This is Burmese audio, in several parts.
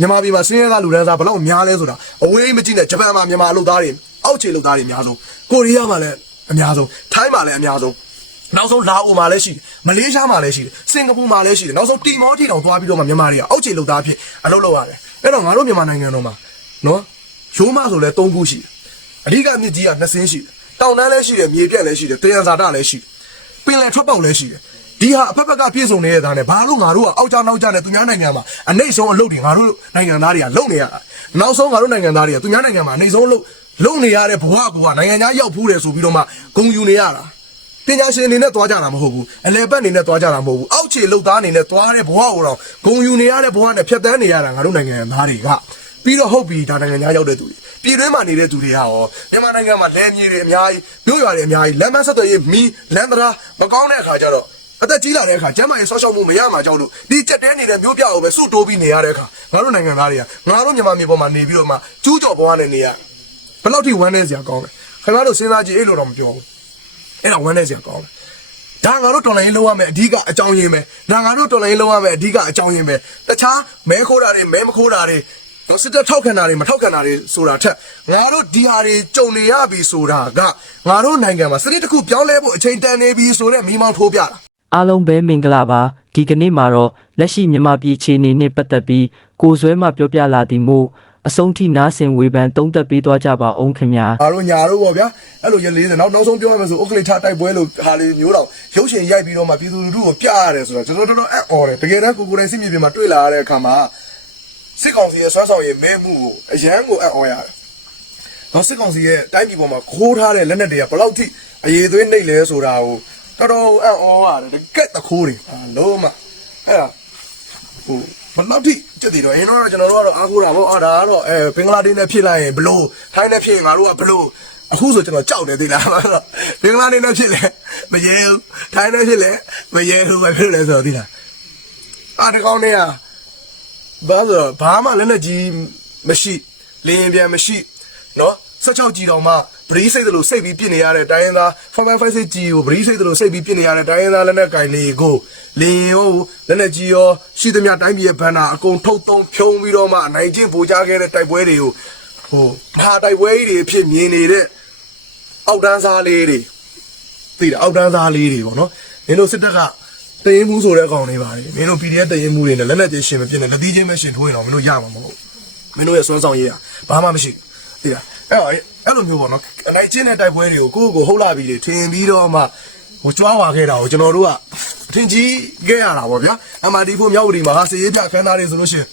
မြန်မာပြည်မှာဆင်းရဲသားလူဒန်းစားဘယ်လောက်များလဲဆိုတာအဝေးမကြည့်နဲ့ဂျပန်မှာမြန်မာလူသားတွေအောက်ခြေလူသားတွေအများဆုံးကိုရီးယားမှာလည်းအများဆုံးထိုင်းမှာလည်းအများဆုံးနောက်ဆုံးလာအိုမှာလည်းရှိတယ်မလေးရှားမှာလည်းရှိတယ်စင်ကာပူမှာလည်းရှိတယ်နောက်ဆုံးတီမောတီတောင်သွားပြီးတော့မှမြန်မာတွေကအောက်ခြေလူသားဖြစ်အလုပ်လုပ်ရတယ်အဲ့တော့ငါတို့မြန်မာနိုင်ငံတော်မှာနော်ရိုးမဆိုလဲ၃ခုရှိတယ်အဓိကမြစ်ကြီးကနှစ်စင်းရှိတယ်တောင်တန်းလည်းရှိတယ်မြေပြက်လည်းရှိတယ်တယံဇာတလည်းရှိတယ်ပင်လယ်ထွက်ပေါက်လည်းရှိတယ် ဒီဟာအဖက်ဖက်ကပြည့်စုံနေတဲ့သားနဲ့ဘာလို့ငါတို့ကအောက်ကြနောက်ကြနဲ့သူများနိုင်ငံမှာအနှိမ့်ဆုံးအလုပ်တွေငါတို့နိုင်ငံသားတွေကလုပ်နေရတာနောက်ဆုံးငါတို့နိုင်ငံသားတွေကသူများနိုင်ငံမှာအနှိမ့်ဆုံးလုပ်လုပ်နေရတဲ့ဘဝကနိုင်ငံသားရောက်ဖူးတယ်ဆိုပြီးတော့မှဂုံယူနေရတာပညာရှင်အနေနဲ့သွားကြတာမဟုတ်ဘူးအလဲပတ်အနေနဲ့သွားကြတာမဟုတ်ဘူးအောက်ခြေလုပ်သားအနေနဲ့သွားတဲ့ဘဝကိုတော့ဂုံယူနေရတဲ့ဘဝနဲ့ဖြတ်တန်းနေရတာငါတို့နိုင်ငံသားတွေကပြီးတော့ဟုတ်ပြီဒါနိုင်ငံသားရောက်တဲ့သူတွေပြည်တွင်းမှာနေတဲ့သူတွေကရောမြန်မာနိုင်ငံမှာလမ်းကြီးတွေအများကြီးမြို့ရွာတွေအများကြီးလမ်းမဆက်သွယ်ရေးမီးလမ်းတရားမကောင်းတဲ့အခါကျတော့ အသက်ကြီးလာတဲ့အခါကျမ်းမာရေးဆောက်ရှောက်မှုမရမှာကြောက်လို့ဒီကြက်တဲနေတဲ့မျိုးပြကိုပဲစုတိုးပြီးနေရတဲ့အခါငါတို့နိုင်ငံသားတွေကငါတို့မြန်မာပြည်ပေါ်မှာနေပြီးတော့မှကျူးကျော်ဘဝနဲ့နေရဘယ်လောက်ထိဝမ်းနေစရာကောင်းလဲခင်ဗျားတို့စဉ်းစားကြည့်အဲ့လိုတော့မပြောဘူးအဲ့ဒါဝမ်းနေစရာကောင်းတယ်ဒါငါတို့တော်လိုင်းလုံးရမယ်အဓိကအကြောင်းရင်းပဲဒါငါတို့တော်လိုင်းလုံးရမယ်အဓိကအကြောင်းရင်းပဲတခြားမဲခိုးတာတွေမဲမခိုးတာတွေနော်စစ်တပ်ထောက်ခံတာတွေမထောက်ခံတာတွေဆိုတာထက်ငါတို့ဒီဟာတွေကြုံနေရပြီဆိုတာကငါတို့နိုင်ငံမှာစနစ်တစ်ခုပြောင်းလဲဖို့အချိန်တန်နေပြီဆိုတဲ့မိမောင်းထိုးပြတာ အားလုံးပဲမင်္ဂလာပါဒီကနေ့မှာတော့လက်ရှိမြန်မာပြည်အခြေအနေနဲ့ပတ်သက်ပြီးကိုယ်ဆွဲမှပြောပြလာသည်မို့အဆုံးထိနားဆင်ဝေဖန်သုံးသပ်ပေးသွားကြပါအောင်ခင်ဗျာငါတို့ညာတို့ပေါ့ဗျာအဲ့လိုရ40နောက်နောက်ဆုံးပြောရမယ်ဆိုဥက္ကဋ္ဌတိုက်ပွဲလို့ဟာလေးမျိုးတော့ရုပ်ရှင်ရိုက်ပြီးတော့မှပြည်သူလူထုကိုပြရတယ်ဆိုတော့ကျွန်တော်တော်တော်အံ့ဩတယ်တကယ်တမ်းကိုကိုယ်တိုင်စစ်မြေပြင်မှာတွေ့လာရတဲ့အခါမှာစစ်ကောင်စီရဲ့ဆွမ်းဆောင်ရည်မဲမှုကိုအရန်ကိုအံ့ဩရတယ်တော့စစ်ကောင်စီရဲ့တိုင်းပြည်ပေါ်မှာခိုးထားတဲ့လက်နက်တွေကဘယ်လောက်ထိအရေးသွေးနှိပ်လဲဆိုတာကို တော်တော်အံ့ဩရတယ်တကက်တခိုးတွေလုံးမအဲ့ဒါဟိုဘလောက်ထိကြက်တည်တော့အင်းတော့ကျွန်တော်တို့ကတော့အားကိုးတာပေါ့အာဒါကတော့အဲဘင်္ဂလားဒေ့နဲ့ဖြစ်လိုက်ရင်ဘလို့ထိုင်းနဲ့ဖြစ်ရင်ငါတို့ကဘလို့အခုဆိုကျွန်တော်ကြောက်တယ်သိလားဘင်္ဂလားဒေ့နဲ့ဖြစ်လဲမရဲဘူးထိုင်းနဲ့ဖြစ်လဲမရဲဘူးပဲဖြစ်လဲဆိုတော့သိလားအာတကောင်နဲ့ကဘာဆိုဘာမှလက်လက်ကြီးမရှိလင်းပြန်မရှိနော်16ကြီးတောင်မှ ဗရီးစိတ်တလို့စိတ်ပြီးပြစ်နေရတဲ့တိုင်းရင်းသား5556ကြီးကိုဗရီးစိတ်တလို့စိတ်ပြီးပြစ်နေရတဲ့တိုင်းရင်းသားလက်နဲ့ကင်လေးကိုလင်းရင်ရောလက်နဲ့ကြီးရောရှိသမျှတိုင်းပြည်ရဲ့ဘဏ္ဍာအကုန်ထုတ်သုံးဖြုံးပြီးတော့မှနိုင်ချင်းပူကြခဲ့တဲ့တိုက်ပွဲတွေကိုဟိုမဟာတိုက်ပွဲကြီးတွေအဖြစ်မြင်နေတဲ့အောက်တန်းစားလေးတွေသိတယ်အောက်တန်းစားလေးတွေပေါ့နော်မင်းတို့စစ်တပ်ကတရင်မှုဆိုတဲ့အကောင်တွေပါလေမင်းတို့ PDF တရင်မှုတွေနဲ့လက်လက်ချင်းရှင်မပြစ်နဲ့လက်သီးချင်းပဲရှင်ထိုးရင်တော့မင်းတို့ရမှာမဟုတ်မင်းတို့ရဲ့စွမ်းဆောင်ရည်ကဘာမှမရှိသိလားအဲ့တော့ အဲ့လိုမျိုးပေါ့နော်အနိုင်ချင်းတဲ့တိုက်ပွဲတွေကိုကိုယ့်ကိုယ်ဟုတ်လာပြီးတွေထင်ပြီးတော့မှဟိုကြွားဝါခဲ့တာကိုကျွန်တော်တို့ကအထင်ကြီးခဲ့ရတာပေါ့ဗျာ MRD ဖို့မြောက်ဝတီမှာဟာစီရေးပြခန်းသားတွေဆိုလို့ရှိရင်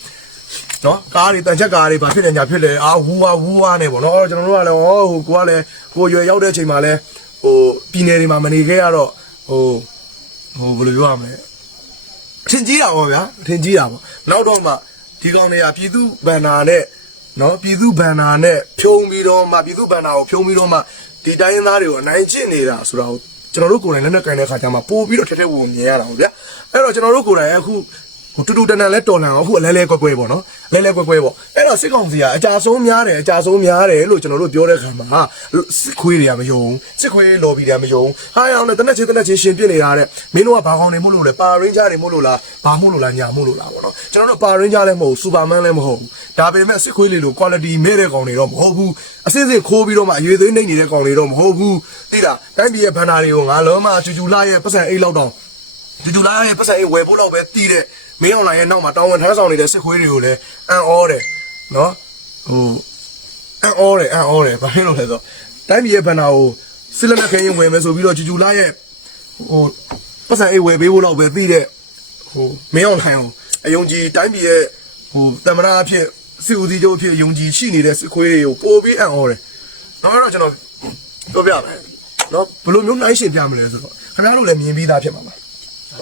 နော်ကားတွေတန်ချက်ကားတွေဘာဖြစ်နေညာဖြစ်လဲအာဝူဝါဝူဝါနဲ့ပေါ့နော်ကျွန်တော်တို့ကလည်းဟောဟိုကိုကလည်းကိုရွယ်ရောက်တဲ့အချိန်မှာလည်းဟိုပြည်နယ်တွေမှာမနေခဲ့ရတော့ဟိုဟိုဘယ်လိုပြောရမလဲအထင်ကြီးတာပေါ့ဗျာအထင်ကြီးတာပေါ့နောက်တော့မှဒီကောင်တွေကပြည်သူဗန္နာနဲ့ နော်ပြည်သူဗန္နာနဲ့ဖြုံးပြီးတော့မှပြည်သူဗန္နာကိုဖြုံးပြီးတော့မှဒီတိုင်းရင်းသားတွေကိုအနိုင်ကျင့်နေတာဆိုတာကိုကျွန်တော်တို့ကိုယ်တိုင်လက်နဲ့ကင်တဲ့ခါကျမှပို့ပြီးတော့ထက်ထက်ဝင်မြင်ရတာပေါ့ဗျာအဲ့တော့ကျွန်တော်တို့ကိုယ်တိုင်အခု ဟိုတူတူတန်တန်လဲတော်လန်အောင်အခုအလဲလဲကွက်ကွဲပေါ့နော်လဲလဲကွက်ကွဲပေါ့အဲ့တော့စစ်ကောင်စီကအကြဆုံးများတယ်အကြဆုံးများတယ်လို့ကျွန်တော်တို့ပြောတဲ့ခါမှာစစ်ခွေးတွေကမယုံစစ်ခွေးလော်ဘီတွေကမယုံဟာရအောင်လေတနက်ချင်းတနက်ချင်းရှင်ပြစ်နေတာတဲ့မင်းတို့ကဘာကောင်းနေမို့လို့လဲပါရင်းဂျာတွေမို့လို့လားဘာမို့လို့လားညာမို့လို့လားပေါ့နော်ကျွန်တော်တို့ပါရင်းဂျာလည်းမဟုတ်စူပါမန်လည်းမဟုတ်ဘူးဒါပေမဲ့စစ်ခွေးလေးလို quality မဲ့တဲ့ကောင်တွေတော့မဟုတ်ဘူးအစစ်စစ်ခိုးပြီးတော့မှအရွေသွေးနှိမ့်နေတဲ့ကောင်တွေတော့မဟုတ်ဘူးသိလားတိုင်းပြည်ရဲ့ဘန္နာတွေကိုငါလုံးမချူချူလာရဲ့ပတ်စံအိတ်လောက်တော့ဒီဒူလာရဲ့ပတ်စံအေးဝယ်ဖို့တော့ပဲတီးတဲ့ မင်းအွန်လိုင်းရဲ့နောက်မှာတောင်းဝန်ထမ်းဆောင်နေတဲ့စစ်ခွေးတွေကိုလည်းအံ့ဩတယ်နော်ဟိုအံ့ဩတယ်အံ့ဩတယ်ဘာဖြစ်လို့လဲဆိုတော့တိုင်းပြည်ရဲ့ဘဏ္ဍာကိုစစ်လက်နက်ခဲရင်ဝယ်မယ်ဆိုပြီးတော့ဂျူဂျူလာရဲ့ဟိုပတ်စံအေးဝယ်ပေးဖို့တော့ပဲတီးတဲ့ဟိုမင်းအွန်လိုင်းကိုအယုံကြည်တိုင်းပြည်ရဲ့ဟိုတမနာအဖြစ်စစ်ဦးစီးချုပ်အဖြစ်ယုံကြည်ရှိနေတဲ့စစ်ခွေးတွေကိုပို့ပြီးအံ့ဩတယ်တော့အဲ့တော့ကျွန်တော်ပြောပြမယ်နော်ဘယ်လိုမျိုးနိုင်ရှင်ပြမလဲဆိုတော့ခင်ဗျားတို့လည်းမြင်ပြီးသားဖြစ်မှာပါ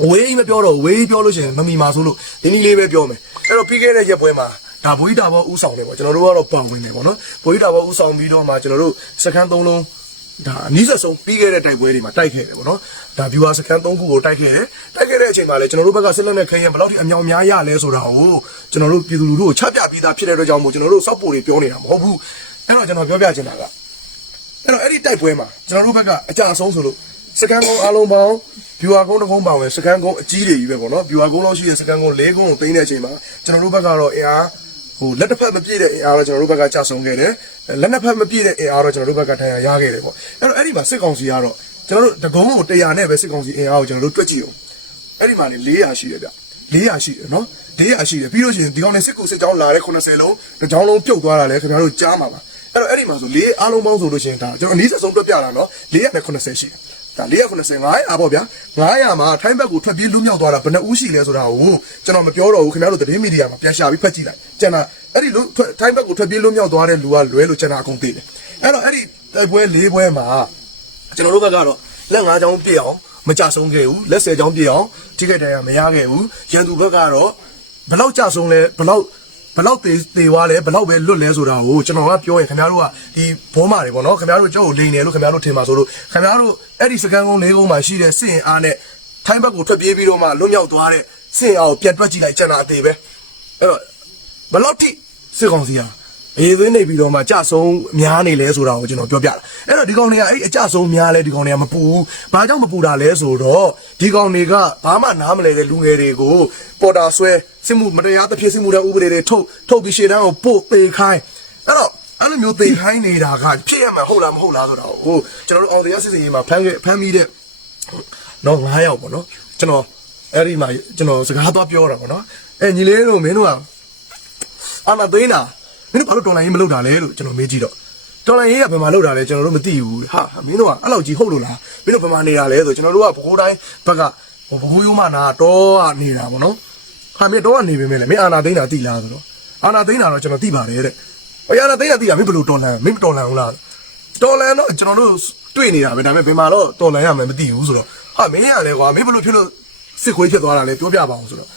အဝေးကြီးမပြောတော့ဝေးကြီးပြောလို့ရှိရင်မမီမာဆိုလို့ဒီနည်းလေးပဲပြောမယ်အဲ့တော့ပြီးခဲ့တဲ့ရက်ပွဲမှာဒါဘိုးကြီးတာဘောဥဆောင်တယ်ပေါ့ကျွန်တော်တို့ကတော့ပေါင်ဝင်တယ်ပေါ့နော်ဘိုးကြီးတာဘောဥဆောင်ပြီးတော့မှကျွန်တော်တို့စခန်းသုံးလုံးဒါအနည်းဆက်ဆုံးပြီးခဲ့တဲ့တိုက်ပွဲတွေမှာတိုက်ခဲ့တယ်ပေါ့နော်ဒါ viewer စခန်း၃ခုကိုတိုက်ခဲ့တယ်တိုက်ခဲ့တဲ့အချိန်မှာလည်းကျွန်တော်တို့ဘက်ကဆက်လက်နဲ့ခရင်ဘယ်လောက်ထိအမြောင်များရလဲဆိုတာကိုကျွန်တော်တို့ပြည်သူလူထုကိုချပြပြီးသားဖြစ်တဲ့အတွက်ကြောင့်မို့ကျွန်တော်တို့စောက်ပိုတွေပြောနေတာမဟုတ်ဘူးအဲ့တော့ကျွန်တော်ပြောပြချင်တာကအဲ့တော့အဲ့ဒီတိုက်ပွဲမှာကျွန်တော်တို့ဘက်ကအကြအဆုံးဆိုလို့ စကန်ကုန်းအားလုံးပေါင်း viewer ကုန်းတစ်ကုန်းပါဝင်စကန်ကုန်းအကြီးတွေကြီးပဲပေါ့နော် viewer ကုန်းလောက်ရှိတဲ့စကန်ကုန်း၄ကုန်းကိုသိမ်းတဲ့အချိန်မှာကျွန်တော်တို့ဘက်ကတော့အင်အားဟဟိုလက်တစ်ဖက်မပြည့်တဲ့အင်အားတော့ကျွန်တော်တို့ဘက်ကကြာဆုံးခဲ့တယ်လက်နှစ်ဖက်မပြည့်တဲ့အင်အားတော့ကျွန်တော်တို့ဘက်ကထန်ရရခဲ့တယ်ပေါ့အဲ့တော့အဲ့ဒီမှာစစ်ကောင်စီကတော့ကျွန်တော်တို့တကုံးကို100နဲ့ပဲစစ်ကောင်စီအင်အားကိုကျွန်တော်တို့တွက်ကြည့်အောင်အဲ့ဒီမှာနေ400ရှိတယ်ဗျ400ရှိတယ်နော်400ရှိတယ်ပြီးလို့ရှိရင်ဒီကောင်နဲ့စစ်ကူစစ်ကြောင်းလာတဲ့80လုံးတစ်ကြောင်းလုံးပြုတ်သွားတာလေခင်ဗျားတို့ကြားမှာပါအဲ့တော့အဲ့ဒီမှာဆို4အားလုံးပေါင်းဆိုလို့ရှိရင်ဒါကျွန်တော်အနည်းဆုံးတွက်ပြတာနော်480ရှိတယ် ဒါ490 900ပေါ့ဗျာ900မှာထိုင်းဘက်ကိုထွက်ပြေးလူမြောက်သွားတာဘယ်နှဦးရှိလဲဆိုတာကိုကျွန်တော်မပြောတော့ဘူးခင်ဗျားတို့သတင်းမီဒီယာမှာပြန်ရှာပြီးဖတ်ကြည့်လိုက်ကျန်တာအဲ့ဒီလူထွက်ထိုင်းဘက်ကိုထွက်ပြေးလူမြောက်သွားတဲ့လူကလွဲလို့ကျန်တာအကုန်သိတယ်အဲ့တော့အဲ့ဒီတိုက်ပွဲ၄ပွဲမှာကျွန်တော်တို့ဘက်ကတော့လက်၅ချောင်းပြည့်အောင်မကြဆုံးခဲ့ဘူးလက်၁၀ချောင်းပြည့်အောင်ထိခိုက်ဒဏ်ရာမရခဲ့ဘူးရန်သူဘက်ကတော့ဘယ်လောက်ကြဆုံးလဲဘယ်လောက် ဘယ်လောက်သေးသေးသွားလဲဘယ်လောက်ပဲလွတ်လဲဆိုတာကိုကျွန်တော်ကပြောရင်ခင်ဗျားတို့ကဒီဘောမာတွေပေါ့နော်ခင်ဗျားတို့ကြောက်ကိုလိန်တယ်လို့ခင်ဗျားတို့ထင်ပါဆိုလို့ခင်ဗျားတို့အဲ့ဒီစကန်ကုန်းလေးကုန်းမှာရှိတဲ့စစ်ရင်အားနဲ့ထိုင်းဘက်ကိုထွက်ပြေးပြီးတော့မှလွတ်မြောက်သွားတဲ့စစ်ရင်အားကိုပြန်တွက်ကြည့်လိုက်ကျန်တာအသေးပဲအဲ့တော့ဘယ်လောက်ထိစစ်ကောင်စီက အေးသွင်းနေပြီးတော့မှကြဆုံးများနေလဲဆိုတာကိုကျွန်တော်ပြောပြတာအဲ့တော့ဒီကောင်တွေကအဲ့ဒီအကြဆုံးများလဲဒီကောင်တွေကမပူဘူးဘာကြောင့်မပူတာလဲဆိုတော့ဒီကောင်တွေကဘာမှနားမလဲတဲ့လူငယ်တွေကိုပေါ်တာဆွဲစစ်မှုမတရားသဖြင့်စစ်မှုတဲ့ဥပဒေတွေထုတ်ထုတ်ပြီးရှေ့တန်းကိုပို့ပေးခိုင်းအဲ့တော့အဲ့လိုမျိုးသိခိုင်းနေတာကဖြစ်ရမှာဟုတ်လားမဟုတ်လားဆိုတော့ဟိုကျွန်တော်တို့အောင်တရားစစ်စင်ရေးမှာဖမ်းခဲ့ဖမ်းပြီးတဲ့တော့9ယောက်ပေါ့နော်ကျွန်တော်အဲ့ဒီမှာကျွန်တော်စကားသွားပြောတာပေါ့နော်အဲညီလေးတို့မင်းတို့ကအာနာသိန်းတာ မင်းတို့ဘာလို့တော်လိုင်းရေးမလုပ်တာလဲလို့ကျွန်တော်မေးကြည့်တော့တော်လိုင်းရေးကဘယ်မှာလုပ်တာလဲကျွန်တော်တို့မသိဘူးဟာမင်းတို့ကအဲ့လောက်ကြီးဟုတ်လို့လားမင်းတို့ဘယ်မှာနေတာလဲဆိုကျွန်တော်တို့ကဘကိုးတိုင်းဘက်ကဘကိုးရိုးမနာတော့နေတာပေါ့နော်ဟာမင်းတော့ကနေပြီမင်းလေမင်းအာနာသိန်းတာသိလားဆိုတော့အာနာသိန်းတာတော့ကျွန်တော်သိပါတယ်တဲ့ဟိုအာနာသိန်းတာသိတာမင်းဘယ်လိုတော်လန်မင်းမတော်လန်ဘူးလားတော်လန်တော့ကျွန်တော်တို့တွေ့နေတာပဲဒါပေမဲ့ဘယ်မှာတော့တော်လန်ရမယ်မသိဘူးဆိုတော့ဟာမင်းရလဲကွာမင်းဘယ်လိုဖြစ်လို့စစ်ခွေးဖြစ်သွားတာလဲပြောပြပါအောင်ဆိုတော့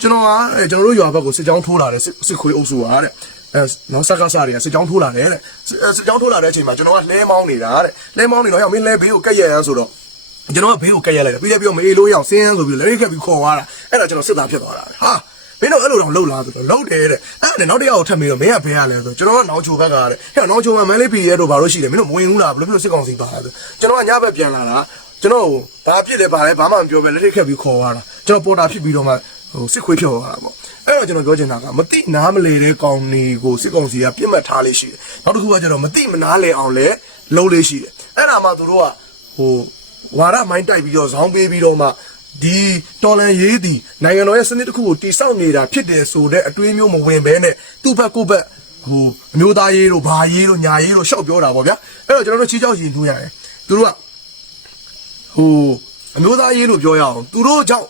ကျွန်တော်ကအဲကျွန်တော်တို့ရွာဘက်ကိုစစ်ကြောင်းထိုးလာတယ်စစ်စစ်ခွေးအုပ်စုကတဲ့ အဲနော်စက်ကစားတွေကစစ်ကြောင်းထိုးလာတယ်တဲ့စစ်အဲစစ်ကြောင်းထိုးလာတဲ့အချိန်မှာကျွန်တော်ကလဲမောင်းနေတာတဲ့လဲမောင်းနေတော့ရောက်မင်းလဲဘေးကိုကက်ရက်ရမ်းဆိုတော့ကျွန်တော်ကဘေးကိုကက်ရက်လိုက်တယ်ပြီးတယ်ပြီးတော့မေးလို့ရအောင်စင်းရမ်းဆိုပြီးလဲခက်ပြီးခေါ်သွားတာအဲ့ဒါကျွန်တော်စစ်သားဖြစ်သွားတာဟာမင်းတို့အဲ့လိုတော့လှုပ်လားဆိုတော့လှုပ်တယ်တဲ့အဲ့ဒါနဲ့နောက်တစ်ယောက်ကိုထပ်ပြီးတော့မင်းကဘယ်ရလဲဆိုတော့ကျွန်တော်ကနောင်ချိုဘက်ကတဲ့ဟဲ့နောင်ချိုမှာမန်လေးပီရဲတို့ဘာလို့ရှိတယ်မင်းတို့မဝင်ဘူးလားဘယ်လိုဖြစ်လို့စစ်ကောင်စီပါလဲဆိုကျွန်တော်ကညဘက်ပြန်လာတာကျွန်တော်ဘာဖြစ်လဲဘာလဲဘာမှမပြောပဲလက်ထိတ်ခက်ပြီးခေါ်သွားတာကျွန်တော်ပေါ်တာဖြစ်ပြီးတော့မှဟိုစစ်ခွေးဖြော်သွားတာပေါ့ အဲ့တော့ကျွန်တော်ပြောချင်တာကမတိနားမလေတဲ့ကောင်တွေကိုစစ်ကောင်စီကပြစ်မှတ်ထားလေးရှိတယ်နောက်တစ်ခုကကျတော့မတိမနာလေအောင်လဲလုံးလေးရှိတယ်အဲ့ဒါမှသူတို့ကဟိုဝါရမိုင်းတိုက်ပြီးတော့ဇောင်းပေးပြီးတော့မှဒီတော်လန်ရေးသည်နိုင်ငံတော်ရဲ့စနစ်တစ်ခုကိုတိစောက်နေတာဖြစ်တယ်ဆိုတဲ့အတွေးမျိုးမဝင်ဘဲနဲ့သူ့ဘက်ကိုယ့်ဘက်ဟိုအမျိုးသားရေးတို့ဘာရေးတို့ညာရေးတို့ရှောက်ပြောတာပေါ့ဗျာအဲ့တော့ကျွန်တော်တို့ချီးကြောက်ရင်ထူးရတယ်သူတို့ကဟိုအမျိုးသားရေးလို့ပြောရအောင်သူတို့ကြောင့်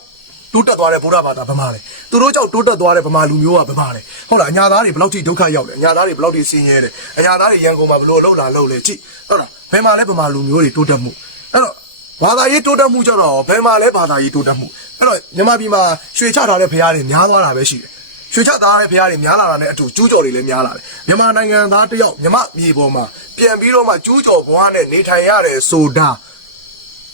တိုးတက်သွားတဲ့ဗုဒ္ဓဘာသာဗမာလေသူတို့ကြောင့်တိုးတက်သွားတဲ့ဗမာလူမျိုးကဗမာလေဟုတ်လားအညာသားတွေဘယ်လောက်ထိဒုက္ခရောက်လဲအညာသားတွေဘယ်လောက်ထိဆင်းရဲလဲအညာသားတွေရန်ကုန်မှာဘယ်လိုလှုပ်လာလှုပ်လဲကြည့်ဟုတ်လားဘယ်မှာလဲဗမာလူမျိုးတွေတိုးတက်မှုအဲ့တော့ဘာသာရေးတိုးတက်မှုကြတော့ဘယ်မှာလဲဘာသာရေးတိုးတက်မှုအဲ့တော့မြန်မာပြည်မှာရွှေချထားတဲ့ဖရားတွေများသွားတာပဲရှိတယ်ရွှေချသားတဲ့ဖရားတွေများလာတာနဲ့အတူကျူးကျော်တွေလည်းများလာတယ်မြန်မာနိုင်ငံသားတယောက်မြမမြေပေါ်မှာပြန်ပြီးတော့မှကျူးကျော်ဘွားနဲ့နေထိုင်ရတယ်ဆိုတာ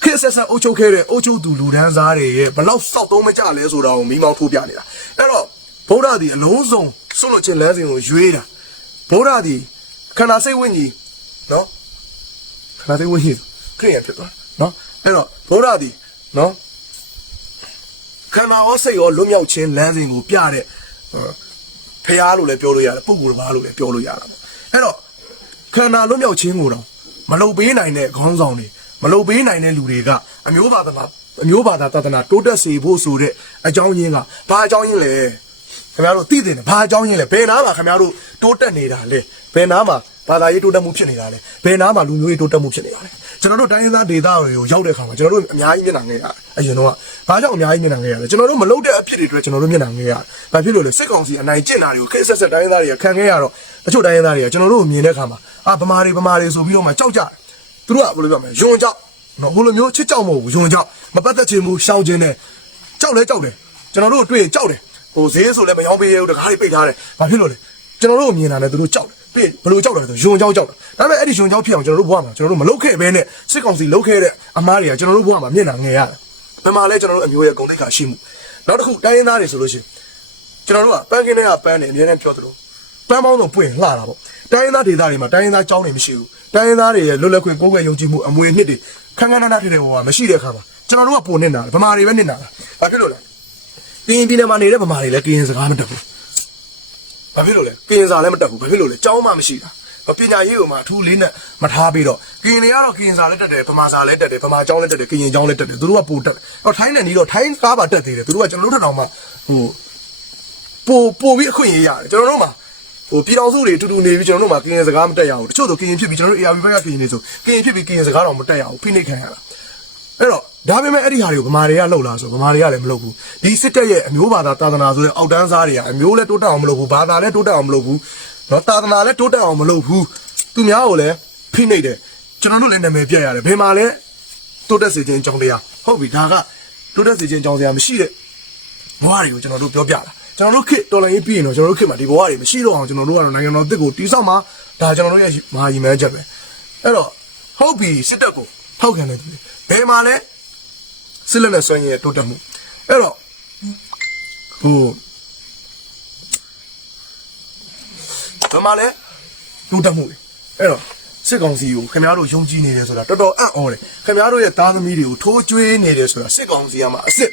ခေတ်ဆက်ဆက်အုပ်ချုပ်ခဲ့တဲ့အုပ်ချုပ်သူလူဒန်းစားတွေရဲ့ဘလောက်စောက်သုံးမကြလဲဆိုတာကိုမိမောင်းထိုးပြနေတာအဲ့တော့ဗုဒ္ဓသည်အလုံးစုံဆွလို့ခြင်းလမ်းစဉ်ကိုရွေးတာဗုဒ္ဓသည်ခန္ဓာစိတ်ဝိညာဉ်နော်ခန္ဓာစိတ်ဝိညာဉ်ခရိယာဖြစ်သွားနော်အဲ့တော့ဗုဒ္ဓသည်နော်ခန္ဓာရောစိတ်ရောလွတ်မြောက်ခြင်းလမ်းစဉ်ကိုပြတဲ့ဖះလို့လည်းပြောလို့ရတယ်ပုဂ္ဂိုလ်ဘာလို့လည်းပြောလို့ရတာပေါ့အဲ့တော့ခန္ဓာလွတ်မြောက်ခြင်းကိုတော့မလုံပေးနိုင်တဲ့ခေါင်းဆောင်တွေ မလုံပေးနိုင်တဲ့လူတွေကအမျိုးဘာသာနာအမျိုးဘာသာတသနာတိုးတက်စေဖို့ဆိုတဲ့အကြောင်းရင်းကဘာအကြောင်းရင်းလဲခင်ဗျားတို့သိတယ်ဘာအကြောင်းရင်းလဲဘယ်နာမှာခင်ဗျားတို့တိုးတက်နေတာလဲဘယ်နာမှာဘာသာရေးတိုးတက်မှုဖြစ်နေတာလဲဘယ်နာမှာလူမျိုးရေးတိုးတက်မှုဖြစ်နေတာလဲကျွန်တော်တို့တိုင်းရင်းသားဒေသတွေကိုရောက်တဲ့အခါမှာကျွန်တော်တို့အများကြီးမျက်နှာငယ်ရတယ်အရင်တော့ဘာကြောင့်အများကြီးမျက်နှာငယ်ရလဲကျွန်တော်တို့မလုပ်တဲ့အဖြစ်တွေအတွက်ကျွန်တော်တို့မျက်နှာငယ်ရတယ်ဘာဖြစ်လို့လဲစစ်ကောင်စီအနိုင်ကျင့်တာတွေကိုခက်ဆက်ဆက်တိုင်းရင်းသားတွေကခံခဲ့ရတော့တချို့တိုင်းရင်းသားတွေကကျွန်တော်တို့ကိုမြင်တဲ့အခါမှာအာဗမာတွေဗမာတွေဆိုပြီးတော့မှကြောက်ကြတယ် သူတို့ကဘယ်လိုပြောမလဲယွန်ကြောက်နော်ဟိုလိုမျိုးချစ်ကြောက်မဟုတ်ဘူးယွန်ကြောက်မပတ်သက်ချင်ဘူးရှောင်ခြင်းနဲ့ကြောက်လဲကြောက်တယ်ကျွန်တော်တို့တွေ့ရင်ကြောက်တယ်ဟိုဈေးဆိုလည်းမယောင်းပေးရဘူးတကားတွေပိတ်ထားတယ်ဘာဖြစ်လို့လဲကျွန်တော်တို့မြင်တာနဲ့သူတို့ကြောက်တယ်ပြီးဘယ်လိုကြောက်တယ်လဲဆိုယွန်ကြောက်ကြောက်တာဒါပေမဲ့အဲ့ဒီယွန်ကြောက်ဖြစ်အောင်ကျွန်တော်တို့ဘဝမှာကျွန်တော်တို့မလုပ်ခဲ့ဘဲနဲ့စစ်ကောင်စီလုပ်ခဲ့တဲ့အမားတွေကကျွန်တော်တို့ဘဝမှာမျက်နှာငယ်ရတယ်ဘယ်မှာလဲကျွန်တော်တို့အမျိုးရဲ့ဂုဏ်သိက္ခာရှိမှုနောက်တစ်ခုတိုင်းရင်းသားတွေဆိုလို့ရှိရင်ကျွန်တော်တို့ကပန်းကင်းတွေကပန်းနေအများနဲ့ပြောသလိုပန်းပေါင်းတော့ပွင့်လှတာပေါ့တိုင်းရင်းသားဒေသတွေမှာတိုင်းရင်းသားကျောင်းတွေမရှိဘူး တိုင်းရင်းသားတွေရဲ့လွတ်လပ်ခွင့်ကိုယ်ွယ်ယုံကြည်မှုအမွေအနှစ်တွေခန်းခန်းနားနားဖြစ်တဲ့ဟိုကမရှိတဲ့အခါမှာကျွန်တော်တို့ကပုံနေတာဗမာတွေပဲနေတာဘာဖြစ်လို့လဲကရင်ပြည်နယ်မှာနေတဲ့ဗမာတွေလည်းကရင်စကားမတတ်ဘူးကဘာဖြစ်လို့လဲကရင်စာလည်းမတက်ဘူးဘာဖြစ်လို့လဲကျောင်းမှမရှိတာပညာရေးကိုမှအထူးလေးနဲ့မထားပြီးတော့ကရင်တွေကတော့ကရင်စာလည်းတက်တယ်ဗမာစာလည်းတက်တယ်ဗမာကျောင်းလည်းတက်တယ်ကရင်ကျောင်းလည်းတက်တယ်သူတို့ကပိုတက်တယ်တော့ထိုင်းနဲ့နီးတော့ထိုင်းကားပါတက်သေးတယ်သူတို့ကကျွန်တော်တို့ထက်တောင်မှဟိုပိုပိုပြီးအခွင့်အရေးရတယ်ကျွန်တော်တို့မှာ ဟိုပြည်တော်စုတွေအတူတူနေပြီးကျွန်တော်တို့မှာကရင်စကားမတက်ရဘူးတချို့ဆိုကရင်ဖြစ်ပြီးကျွန်တော်တို့ ARV ဘက်ကကရင်နေဆိုကရင်ဖြစ်ပြီးကရင်စကားတော့မတက်ရဘူးဖိနှိပ်ခံရတာအဲ့တော့ဒါပေမဲ့အဲ့ဒီဟာတွေကိုဗမာတွေကလှုပ်လာဆိုဗမာတွေကလည်းမလုပ်ဘူးဒီစစ်တပ်ရဲ့အမျိုးဘာသာသာသနာဆိုတဲ့အောက်တန်းစားတွေကအမျိုးလည်းတိုးတက်အောင်မလုပ်ဘူးဘာသာလည်းတိုးတက်အောင်မလုပ်ဘူးနော်သာသနာလည်းတိုးတက်အောင်မလုပ်ဘူးသူများကိုလည်းဖိနှိပ်တယ်ကျွန်တော်တို့လည်းနာမည်ပြတ်ရတယ်ဘယ်မှာလဲတိုးတက်စေခြင်းအကြောင်းတရားဟုတ်ပြီဒါကတိုးတက်စေခြင်းအကြောင်းတရားမရှိတဲ့ဘဝတွေကိုကျွန်တော်တို့ပြောပြတာ ကျွန်တော်တို့ခေတ်တော်လိုင်းရေးပြီးရင်တော့ကျွန်တော်တို့ခေတ်မှာဒီဘဝတွေမရှိတော့အောင်ကျွန်တော်တို့ကတော့နိုင်ငံတော်အသစ်ကိုတည်ဆောက်မှာဒါကျွန်တော်တို့ရဲ့မဟာရည်မှန်းချက်ပဲအဲ့တော့ဟုတ်ပြီစစ်တပ်ကိုထောက်ခံတယ်သူဘယ်မှာလဲစစ်လက်နဲ့ဆွမ်းရည်တိုးတက်မှုအဲ့တော့ဟိုဘယ်မှာလဲတိုးတက်မှုလေအဲ့တော့စစ်ကောင်စီကိုခင်ဗျားတို့ယုံကြည်နေတယ်ဆိုတာတော်တော်အံ့ဩတယ်ခင်ဗျားတို့ရဲ့သားသမီးတွေကိုထိုးကျွေးနေတယ်ဆိုတာစစ်ကောင်စီကမှအစ်စ်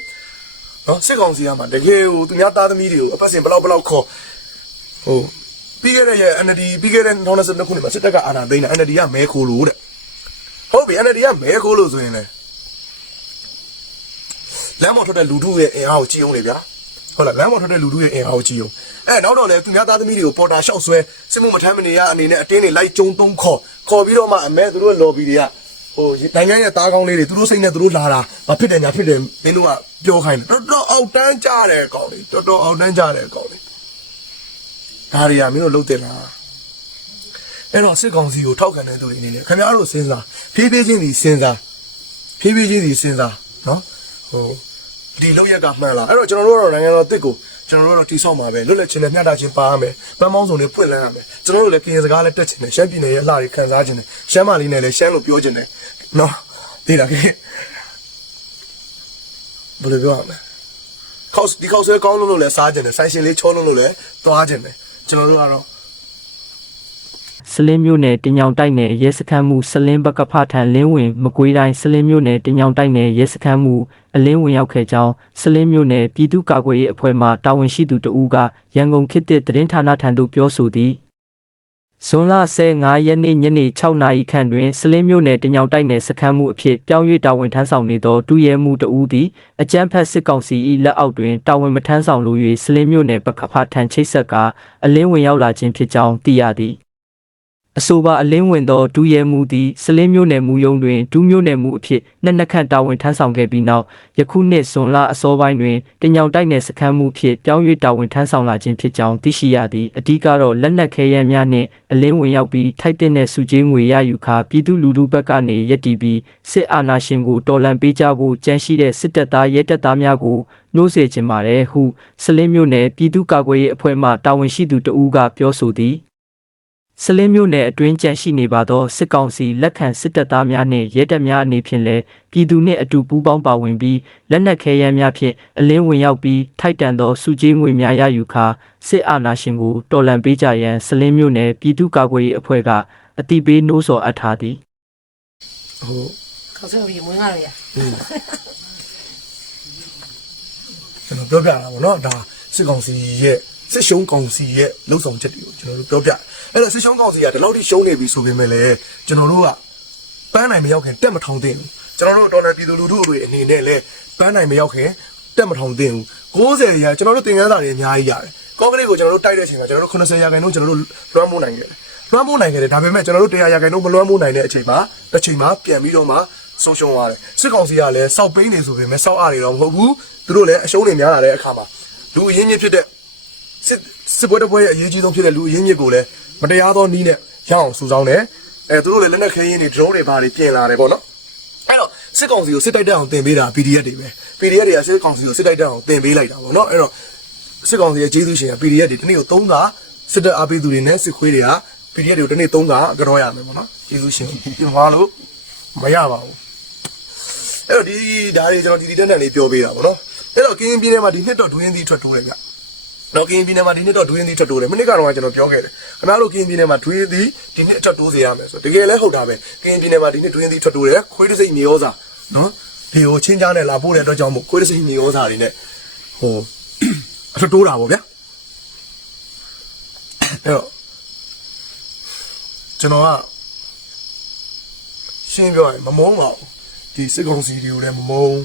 နော်စစ်ကောင်စီကမှတကယ်ကိုသူများသားသမီးတွေကိုအပတ်စဉ်ဘလောက်ဘလောက်ခေါ်ဟိုပြီးခဲ့တဲ့ရဲ့ NLD ပြီးခဲ့တဲ့2022ခုနှစ်မှာစစ်တပ်ကအာဏာသိမ်းတာ NLD ကမဲခိုးလို့တဲ့ဟုတ်ပြီ NLD ကမဲခိုးလို့ဆိုရင်လေလမ်းပေါ်ထွက်တဲ့လူထုရဲ့အင်အားကိုကြည့်အောင်လေဗျာဟုတ်လားလမ်းပေါ်ထွက်တဲ့လူထုရဲ့အင်အားကိုကြည့်အောင်အဲနောက်တော့လေသူများသားသမီးတွေကိုပေါ်တာလျှောက်ဆွဲစစ်မှုမထမ်းမနေရအနေနဲ့အတင်းတွေလိုက်ကျုံသုံးခေါ်ခေါ်ပြီးတော့မှအမဲသူတို့ lobby တွေက ဟိုနိုင်ငံရဲ့သားကောင်းလေးတွေသူတို့စိတ်နဲ့သူတို့လာတာမဖြစ်တယ်ညာဖြစ်တယ်မင်းတို့ကပြောခိုင်းတယ်တော်တော်အောက်တန်းကြတယ်ကောင်းလေတော်တော်အောက်တန်းကြတယ်ကောင်းလေဒါတွေကမင်းတို့လုပ်တယ်လားအဲ့တော့စစ်ကောင်စီကိုထောက်ခံတဲ့သူတွေအနေနဲ့ခင်ဗျားတို့စဉ်းစားဖြည်းဖြည်းချင်းစီစဉ်းစားဖြည်းဖြည်းချင်းစီစဉ်းစားနော်ဟိုဒီလောက်ရက်ကမှန်လားအဲ့တော့ကျွန်တော်တို့ကတော့နိုင်ငံတော်အစ်စ်ကို ကျွန်တော်တို့ကတော့တိဆောက်မှာပဲလွတ်လပ်ခြင်းနဲ့မျှတခြင်းပါရမယ်ပန်းမောင်းစုံတွေဖွင့်လန်းရမယ်ကျွန်တော်တို့လည်းကရင်စကားလည်းတက်ခြင်းနဲ့ရှမ်းပြည်နယ်ရဲ့အလှတွေခံစားခြင်းနဲ့ရှမ်းမလေးနဲ့လည်းရှမ်းလို့ပြောခြင်းနဲ့နော်သိတာကေဘယ်လိုပြောရမလဲခေါက်ဒီခေါက်ဆွဲကောင်းလို့လို့လည်းစားခြင်းနဲ့ဆိုင်ရှင်လေးချောလို့လို့လည်းသွားခြင်းနဲ့ကျွန်တော်တို့ကတော့ စလင်းမျိုးနယ်တင်ညောင်တိုက်နယ်ရဲစခန်းမှုစလင်းဘက်ကဖထန်လင်းဝင်မကွေးတိုင်းစလင်းမျိုးနယ်တင်ညောင်တိုက်နယ်ရဲစခန်းမှုအလင်းဝင်ရောက်ခဲ့ကြောင်းစလင်းမျိုးနယ်ပြည်သူ့ကာကွယ်ရေးအဖွဲ့မှတာဝန်ရှိသူတဦးကရန်ကုန်ခေတ်သစ်သတင်းဌာနထံသို့ပြောဆိုသည်ဇွန်လ15ရက်နေ့ညနေ6နာရီခန့်တွင်စလင်းမျိုးနယ်တင်ညောင်တိုက်နယ်စခန်းမှုအဖြစ်ပြောင်း၍တာဝန်ထမ်းဆောင်နေသောဒုရဲမှုတဦးသည်အကြမ်းဖက်စစ်ကောင်စီ၏လက်အောက်တွင်တာဝန်မထမ်းဆောင်လို၍စလင်းမျိုးနယ်ပကဖထံချိတ်ဆက်ကအလင်းဝင်ရောက်လာခြင်းဖြစ်ကြောင်းသိရသည် အဆိုပါအလင်းဝင်သောဒူရဲမှုသည်စလင်းမျိုးနယ်မူယုံတွင်ဒူးမျိုးနယ်မူအဖြစ်နှစ်နှစ်ခန့်တာဝန်ထမ်းဆောင်ခဲ့ပြီးနောက်ယခုနှစ်ဇွန်လအစောပိုင်းတွင်တင်ညောင်တိုက်နယ်စခန်းမှုဖြင့်ပြောင်း၍တာဝန်ထမ်းဆောင်လာခြင်းဖြစ်ကြောင်းသိရှိရသည်အဓိကတော့လက်နက်ခဲယမ်းများနှင့်အလင်းဝင်ရောက်ပြီးထိုက်တဲ့စုချင်းငွေရယူခါပြည်သူလူထုဘက်ကနေယက်တီပြီးစစ်အာဏာရှင်ကိုတော်လှန်ပေးကြဖို့ကြံရှိတဲ့စစ်တပ်သားရဲတပ်သားများကိုနှိုးစေခြင်းပါတယ်ဟုစလင်းမျိုးနယ်ပြည်သူ့ကာကွယ်ရေးအဖွဲ့မှတာဝန်ရှိသူတဦးကပြောဆိုသည် စလင်းမျိုးနယ်အတွင်းကြန့်ရှိနေပါသောစစ်ကောင်စီလက်ခံစစ်တပ်သားများနှင့်ရဲတပ်များအနေဖြင့်လည်းပြည်သူနှင့်အတူပူးပေါင်းပါဝင်ပြီးလက်နက်ခဲယမ်းများဖြင့်အလင်းဝင်ရောက်ပြီးထိုက်တန်သောစုကြီးငွေများရယူခါစစ်အာဏာရှင်ကိုတော်လှန်ပေးကြရန်စလင်းမျိုးနယ်ပြည်သူ့ကာကွယ်ရေးအဖွဲ့ကအတိပေးနှိုးဆော်အပ်ထားသည်ဟိုခေါက်ဆွဲပြီးမွေးကားလို့ရကျွန်တော်ပြောပြတာပေါ့နော်ဒါစစ်ကောင်စီရဲ့စစ်ရှုံးကောင်စီရဲ့လှုပ်ဆောင်ချက်တွေကိုကျွန်တော်တို့ပြောပြ အဲ့တော့စစ်ရှုံးကောင်စီကဒီလောက်ထိရှုံးနေပြီဆိုပေမဲ့လည်းကျွန်တော်တို့ကပန်းနိုင်မရောက်ခင်တက်မထောင်သင့်ဘူးကျွန်တော်တို့တော်တော်ပြည်သူလူထုတွေအနေနဲ့လည်းပန်းနိုင်မရောက်ခင်တက်မထောင်သင့်ဘူး90ရာကျွန်တော်တို့သင်ခန်းစာတွေအများကြီးရတယ်ကော့ကရိတ်ကိုကျွန်တော်တို့တိုက်တဲ့အချိန်ကကျွန်တော်တို့80ရာခိုင်နှုန်းကျွန်တော်တို့လွှမ်းမိုးနိုင်ခဲ့တယ်လွှမ်းမိုးနိုင်ခဲ့တယ်ဒါပေမဲ့ကျွန်တော်တို့100ရာခိုင်နှုန်းမလွှမ်းမိုးနိုင်တဲ့အချိန်မှာတစ်ချိန်မှာပြန်ပြီးတော့မှဆုံးရှုံးသွားတယ်စစ်ကောင်စီကလည်းစောက်ပိန်းနေဆိုပေမဲ့စောက်အားတွေတော့မဟုတ်ဘူးသူတို့လည်းအရှုံးတွေများလာတဲ့အခါမှာလူအရင်းမြစ်ဖြစ်တဲ့ စစ်စစ်ပွဲတစ်ပွဲရဲ့အရေးကြီးဆုံးဖြစ်တဲ့လူအရင်းမြစ်ကိုလည်းမတရားသောနီးနဲ့ရအောင်စူဆောင်းတယ်အဲသူတို့လည်းလက်နက်ခဲယင်းတွေ drone တွေဘာတွေပြင်လာတယ်ပေါ့နော်အဲ့တော့စစ်ကောင်စီကိုစစ်တိုက်တက်အောင်တင်ပေးတာ PDF တွေပဲ PDF တွေကစစ်ကောင်စီကိုစစ်တိုက်တက်အောင်တင်ပေးလိုက်တာပေါ့နော်အဲ့တော့စစ်ကောင်စီရဲ့ကျေးဇူးရှင်က PDF တွေတနေ့ကို3သာစစ်တပ်အားပေးသူတွေနဲ့စစ်ခွေးတွေက PDF တွေကိုတနေ့3သာကြောရမယ်ပေါ့နော်ကျေးဇူးရှင်ပြင်သွားလို့မရပါဘူးအဲ့တော့ဒီဒါတွေကျွန်တော်ဒီဒီတက်တက်လေးပြောပေးတာပေါ့နော်အဲ့တော့ကင်းပြင်းထဲမှာဒီနှစ်တော့ဒွင်းသီးထွက်တိုးတယ်ဗျ တော့ကင်းပြည်နယ်မှာဒီနှစ်တော့ဒွင်းသီးထွက်တိုးတယ်မနစ်ကတော့ကျွန်တော်ပြောခဲ့တယ်ခဏတို့ကင်းပြည်နယ်မှာဒွင်းသီးဒီနှစ်ထွက်တိုးစေရမယ်ဆိုတကယ်လည်းဟုတ်တာပဲကင်းပြည်နယ်မှာဒီနှစ်ဒွင်းသီးထွက်တိုးတယ်ခွေးတစ်စိတ်မြေဩစာနော်ဒီကိုချင်းချားနဲ့လာပို့တဲ့အတွက်ကြောင့်မို့ခွေးတစ်စိတ်မြေဩစာတွေနဲ့ဟိုအထွက်တိုးတာပေါ့ဗျာအဲ့တော့ကျွန်တော်ကရှင်းပြောရင်မမုန်းပါဘူးဒီစစ်ကောင်စီတွေကိုလည်းမမုန်း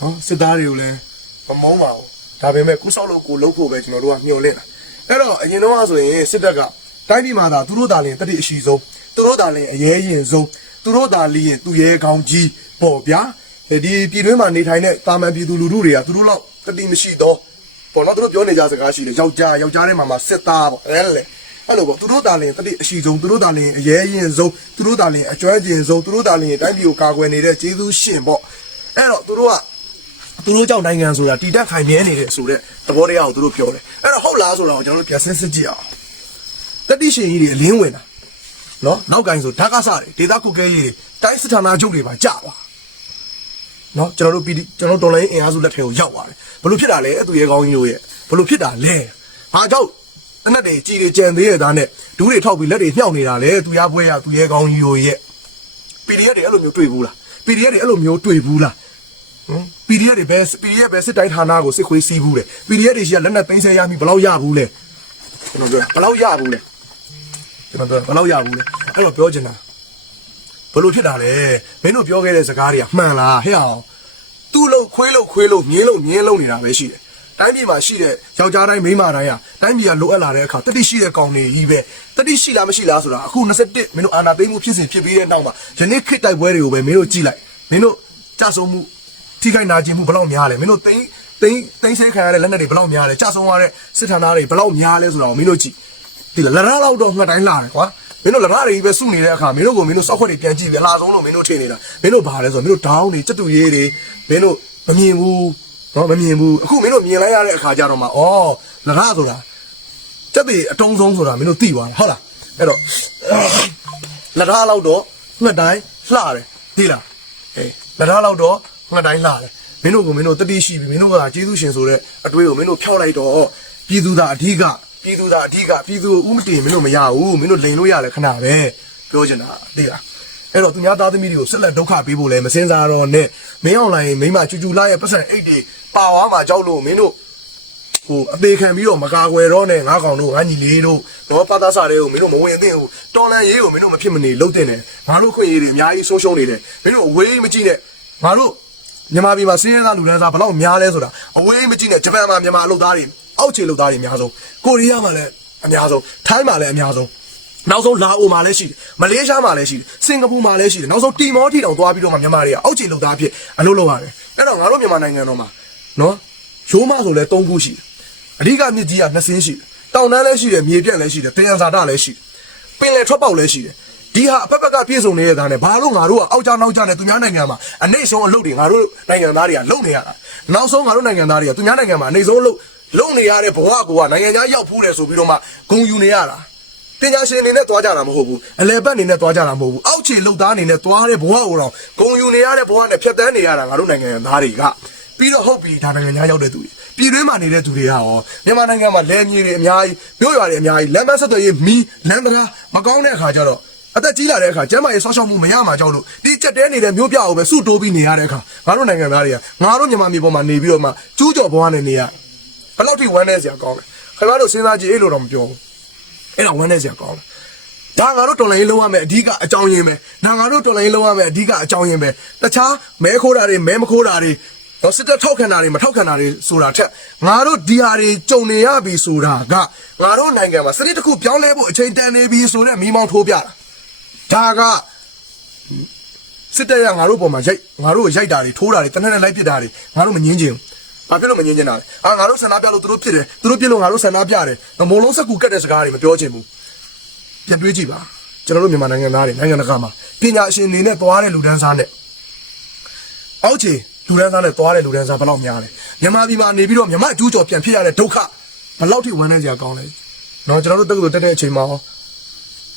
နော်စစ်သားတွေကိုလည်းမမုန်းပါဘူး ဒါပေမဲ့ကုဆောက်လို့ကိုလှုပ်ဖို့ပဲကျွန်တော်တို့ကညှို့လင့်တာအဲ့တော့အရင်တော့ဆိုရင်စစ်တပ်ကတိုင်းပြည်မှာသာသူတို့သာလင်တတိအရှိဆုံးသူတို့သာလင်အရေးရင်ဆုံးသူတို့သာလျင်သူရဲကောင်းကြီးပေါ့ဗျာဒီပြည်တွင်းမှာနေထိုင်တဲ့တာမန်ပြည်သူလူထုတွေကသူတို့လောက်တတိမရှိတော့ပေါ့နော်သူတို့ပြောနေကြစကားရှိတယ်ယောက်ျားယောက်ျားထဲမှာမှစစ်သားပေါ့အဲ့လေအဲ့လိုပေါ့သူတို့တာလင်တတိအရှိဆုံးသူတို့တာလင်အရေးရင်ဆုံးသူတို့တာလင်အကျွမ်းကျင်ဆုံးသူတို့တာလင်တိုင်းပြည်ကိုကာကွယ်နေတဲ့ကျေးဇူးရှင်ပေါ့အဲ့တော့သူတို့က သူတို့ကြောင့်နိုင်ငံဆိုတာတည်တက်ခိုင်မြဲနေတယ်ဆိုတဲ့သဘောတရားကိုသူတို့ပြောတယ်အဲ့တော့ဟုတ်လားဆိုတော့ကျွန်တော်တို့ပြန်ဆင်းစစ်ကြည့်အောင်တတိရှင်ကြီးတွေအလင်းဝင်တာနော်နောက်ကင်ဆိုဓာတ်ကစားတွေဒေတာကုကဲကြီးတွေတိုင်းစစ်ဌာနချုပ်တွေပါကြာသွားနော်ကျွန်တော်တို့ပြည်ကျွန်တော်တော်လိုင်းအင်အားစုလက်ထဲကိုရောက်သွားတယ်ဘလို့ဖြစ်တာလဲအသူရဲကောင်းကြီးတို့ရဲ့ဘလို့ဖြစ်တာလဲဘာကြောင့်အနက်တွေကြည်တွေကြံသေးရတဲ့သားနဲ့ဒူးတွေထောက်ပြီးလက်တွေမြှောက်နေတာလဲသူရပွဲရသူရဲကောင်းကြီးတို့ရဲ့ PDF တွေအဲ့လိုမျိုးတွေ့ဘူးလား PDF တွေအဲ့လိုမျိုးတွေ့ဘူးလားဟမ် PDF တွေပဲ PDF ပဲစစ်တိုင်းဌာနကိုစစ်ခွေးစီးဘူးလေ PDF တွေရှိကလက်နက်သိမ်းဆဲရပြီဘယ်လောက်ရဘူးလဲကျွန်တော်ပြောဘယ်လောက်ရဘူးလဲကျွန်တော်ပြောဘယ်လောက်ရဘူးလဲအဲ့တော့ပြောချင်တာဘယ်လိုဖြစ်တာလဲမင်းတို့ပြောခဲ့တဲ့စကားတွေကမှန်လားဟဲ့အောင်သူ့လို့ခွေးလို့ခွေးလို့မြင်းလို့မြင်းလို့နေတာပဲရှိတယ်တိုင်းပြည်မှာရှိတဲ့ယောက်ျားတိုင်းမိန်းမတိုင်းဟာတိုင်းပြည်ကလိုအပ်လာတဲ့အခါတတိရှိတဲ့ကောင်တွေကြီးပဲတတိရှိလားမရှိလားဆိုတာအခု21မင်းတို့အာနာသိမ်းမှုဖြစ်စဉ်ဖြစ်ပြီးတဲ့နောက်မှာယနေ့ခေတ်တိုက်ပွဲတွေကိုပဲမင်းတို့ကြည့်လိုက်မင်းတို့ကြဆုံးမှု ထိခိုက်နာကျင်မှုဘယ်လောက်များလဲမင်းတို့သိန်းသိန်းသိန်းဆဲခံရတဲ့လက်နက်တွေဘယ်လောက်များလဲကြဆုံးရတဲ့စစ်ဌာနတွေဘယ်လောက်များလဲဆိုတာကိုမင်းတို့ကြည့်ဒီလရလောက်တော့ငှက်တိုင်းလာတယ်ကွာမင်းတို့လရတွေကြီးပဲစုနေတဲ့အခါမင်းတို့ကိုမင်းတို့စောက်ခွက်တွေပြန်ကြည့်ပြီးအလားဆုံးလို့မင်းတို့ထင်နေတာမင်းတို့ဘာလဲဆိုတော့မင်းတို့ဒေါင်းတွေစက်တူရေးတွေမင်းတို့မမြင်ဘူးနော်မမြင်ဘူးအခုမင်းတို့မြင်လိုက်ရတဲ့အခါကျတော့မှဩလရဆိုတာစက်တွေအတုံးဆုံးဆိုတာမင်းတို့သိသွားတာဟုတ်လားအဲ့တော့လရလောက်တော့ငှက်တိုင်းလှတယ်သိလားအေးလက်ထားလောက်တော့ ငှက်တိုင်းလာတယ်မင်းတို့ကမင်းတို့တတိရှိပြီမင်းတို့ကကျေးဇူးရှင်ဆိုတဲ့အတွေးကိုမင်းတို့ဖျောက်လိုက်တော့ပြည်သူသားအဓိကပြည်သူသားအဓိကပြည်သူကိုဥမတည်မင်းတို့မရဘူးမင်းတို့လိန်လို့ရတယ်ခဏပဲပြောချင်တာသိလားအဲ့တော့သူများသားသမီးတွေကိုဆက်လက်ဒုက္ခပေးဖို့လည်းမစင်စားတော့နဲ့မင်းအောင်လိုင်းမိမချူချူလာရဲ့ပတ်စံအိတ်တွေပါဝါမှာကြောက်လို့မင်းတို့ဟိုအသေးခံပြီးတော့မကာကွယ်တော့နဲ့ငါးကောင်တို့ငါညီလေးတို့တော့ပါသားစားတွေကိုမင်းတို့မဝင်သင့်ဘူးတော်လန်ရေးကိုမင်းတို့မဖြစ်မနေလှုပ်တင်တယ်ငါတို့ခွင့်ရေးတွေအများကြီးဆုံးရှုံးနေတယ်မင်းတို့အဝေးမကြည့်နဲ့ငါတို့ မြန်မာပြည်မှာစီးရဲသားလူတန်းစားဘယ်လောက်များလဲဆိုတာအဝေးမကြည့်နဲ့ဂျပန်မှာမြန်မာအလုပ်သားတွေအောက်ခြေလုပ်သားတွေအများဆုံးကိုရီးယားမှာလည်းအများဆုံးထိုင်းမှာလည်းအများဆုံးနောက်ဆုံးလာအိုမှာလည်းရှိတယ်မလေးရှားမှာလည်းရှိတယ်စင်ကာပူမှာလည်းရှိတယ်နောက်ဆုံးတီမောထီတောင်သွားပြီးတော့မှမြန်မာတွေကအောက်ခြေလုပ်သားအဖြစ်အလုပ်လုပ်ရတယ်အဲ့တော့ငါတို့မြန်မာနိုင်ငံတော်မှာနော်ရိုးမဆိုလဲ၃ခုရှိတယ်အဓိကမြစ်ကြီးကနှစ်စင်းရှိတယ်တောင်တန်းလည်းရှိတယ်မြေပြန့်လည်းရှိတယ်တင်ရန်ဇာတလည်းရှိတယ်ပင်လယ်ထွက်ပေါက်လည်းရှိတယ် ဒီဟာအဖက်ဖက်ကပြည့်စုံနေတဲ့သားနဲ့ဘာလို့ငါတို့ကအောက်ကြနောက်ကြနဲ့သူများနိုင်ငံမှာအနေဆုံးအလုပ်တွေငါတို့နိုင်ငံသားတွေကလုပ်နေရတာနောက်ဆုံးငါတို့နိုင်ငံသားတွေကသူများနိုင်ငံမှာအနေဆုံးအလုပ်လုပ်နေရတဲ့ဘဝကိုကနိုင်ငံခြားရောက်ဖူးတယ်ဆိုပြီးတော့မှဂုံယူနေရတာပညာရှင်အနေနဲ့သွားကြတာမဟုတ်ဘူးအလဲဘက်အနေနဲ့သွားကြတာမဟုတ်ဘူးအောက်ခြေလုပ်သားအနေနဲ့သွားတဲ့ဘဝကိုတော့ဂုံယူနေရတဲ့ဘဝနဲ့ဖြတ်တန်းနေရတာငါတို့နိုင်ငံသားတွေကပြီးတော့ဟုတ်ပြီဒါနိုင်ငံခြားရောက်တဲ့သူတွေပြည်တွင်းမှာနေတဲ့သူတွေကရောမြန်မာနိုင်ငံမှာလဲမြေတွေအများကြီးမြို့ရွာတွေအများကြီးလမ်းမဆက်သွယ်ရေးမီးလမ်းတကားမကောင်းတဲ့အခါကျတော့ အသက်ကြီးလာတဲ့အခါကျန်းမာရေးဆောက်ရှောက်မှုမရမှာကြောက်လို့ဒီကြက်တဲနေတဲ့မြို့ပြကိုပဲစုတိုးပြီးနေရတဲ့အခါငါတို့နိုင်ငံသားတွေကငါတို့မြန်မာပြည်ပေါ်မှာနေပြီးတော့မှကျူးကျော်ဘဝနဲ့နေရဘယ်လောက်ထိဝမ်းနေစရာကောင်းလဲခင်ဗျားတို့စဉ်းစားကြည့်အဲ့လိုတော့မပြောဘူးအဲ့တော့ဝမ်းနေစရာကောင်းတယ်ဒါငါတို့တော်လိုင်းလုံးရမယ်အဓိကအကြောင်းရင်းပဲဒါငါတို့တော်လိုင်းလုံးရမယ်အဓိကအကြောင်းရင်းပဲတခြားမဲခိုးတာတွေမဲမခိုးတာတွေတော့စစ်တပ်ထောက်ခံတာတွေမထောက်ခံတာတွေဆိုတာထက်ငါတို့ဒီဟာတွေကြုံနေရပြီဆိုတာကငါတို့နိုင်ငံမှာစနစ်တစ်ခုပြောင်းလဲဖို့အချိန်တန်နေပြီဆိုတဲ့မိမောင်းထိုးပြတာ ဒါကစစ်တပ်ကငါတို့ပေါ်မှာရိုက်ငါတို့ကိုရိုက်တာတွေထိုးတာတွေတနက်နဲ့လိုက်ပစ်တာတွေငါတို့မငင်းချင်ဘူးဘာဖြစ်လို့မငင်းချင်တာလဲအာငါတို့ဆန္ဒပြလို့သူတို့ဖြစ်တယ်သူတို့ပြစ်လို့ငါတို့ဆန္ဒပြတယ်ငမိုးလုံးစက်ကူကတ်တဲ့စကားတွေမပြောချင်ဘူးပြန်တွေးကြည့်ပါကျွန်တော်တို့မြန်မာနိုင်ငံသားတွေနိုင်ငံတကာမှာပညာရှင်တွေနဲ့သွားတဲ့လူဒန်းစားနဲ့အောက်ခြေလူဒန်းစားနဲ့သွားတဲ့လူဒန်းစားဘယ်လောက်များလဲမြန်မာပြည်မှာနေပြီးတော့မြန်မာအကျိုးကျော်ပြန်ဖြစ်ရတဲ့ဒုက္ခဘယ်လောက်ထိဝမ်းနည်းစရာကောင်းလဲနော်ကျွန်တော်တို့တက္ကသိုလ်တက်တဲ့အချိန်မှာ